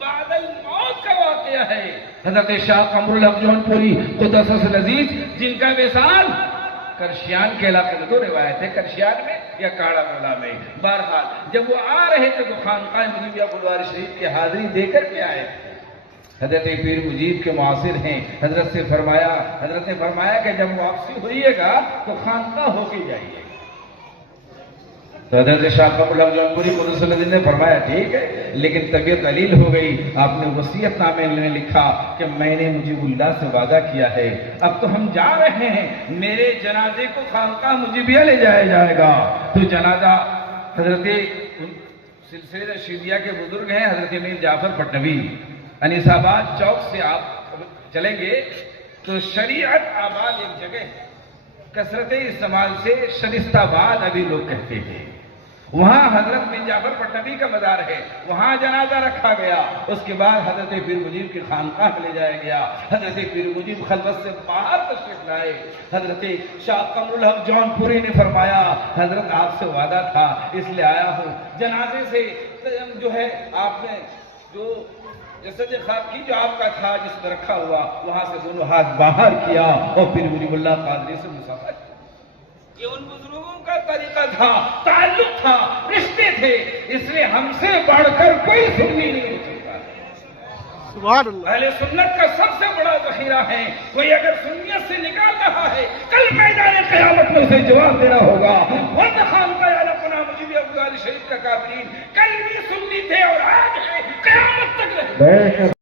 بعد الموت کا واقعہ ہے۔ حضرت شاہ قمر الحق جونپوری قدس العزیز، جن کا وصال کرشیان کے علاقے میں، 2 روایت ہے، کرشیان میں یا کاڑا مولا میں، بہرحال جب وہ آ رہے تھے تو خانقاہ مجیبیہ بلوار شریف کی حاضری دے کر کے آئے تھے۔ حضرت پیر مجیب کے معاصر ہیں، حضرت نے فرمایا کہ جب واپسی ہوئیے گا تو خانقاہ ہو کے جائیے۔ تو حضرت شاہ قمر الحق جونپوری قدس العزیز نے فرمایا ٹھیک ہے، لیکن طبیعت قلیل ہو گئی۔ آپ نے وصیت نامے میں لکھا کہ میں نے مجیب اللہ سے وعدہ کیا ہے، اب تو ہم جا رہے ہیں، میرے جنازے کو خانقاہ مجیبیہ لے جایا جائے گا۔ تو جنازہ حضرت سلسلہ شیعہ کے بزرگ ہیں حضرت میر جعفر پٹنوی، انیس آباد چوک سے آپ چلیں گے تو شریعت آباد ایک جگہ ہے، کثرت استعمال سے شریست آباد ابھی لوگ کہتے ہیں، وہاں حضرت میر جعفر پٹنوی کا مزار ہے، وہاں جنازہ رکھا گیا۔ اس کے بعد حضرت پیر مجیب کی خانقاہ میں لے جایا گیا۔ حضرت پیر مجیب خلوت سے باہر تشریف لائے۔ حضرت شاہ قمر الحق جونپوری نے فرمایا حضرت آپ سے وعدہ تھا اس لیے آیا ہوں۔ جنازے سے جو ہے آپ نے جو جسد خاکی جو آپ کا تھا جس میں رکھا ہوا، وہاں سے دونوں ہاتھ باہر کیا اور پھر مجیب اللہ قادری سے مصافحہ کی۔ یہ ان بزرگوں کا طریقہ تھا، تعلق تھا، رشتے تھے، اس لیے ہم سے بڑھ کر کوئی سنی نہیں ہو سکتا۔ سبحان اللہ۔ اہل سنت کا سب سے بڑا ذخیرہ ہے، کوئی اگر سنیت سے نکال رہا ہے کل میدان قیامت میں اسے جواب دینا ہوگا۔ ورنہ خانقاہ اعلیٰ مجیبیہ بلوار شریف کا کافرین کل بھی سنی تھے اور آج ہے، قیامت تک رہے۔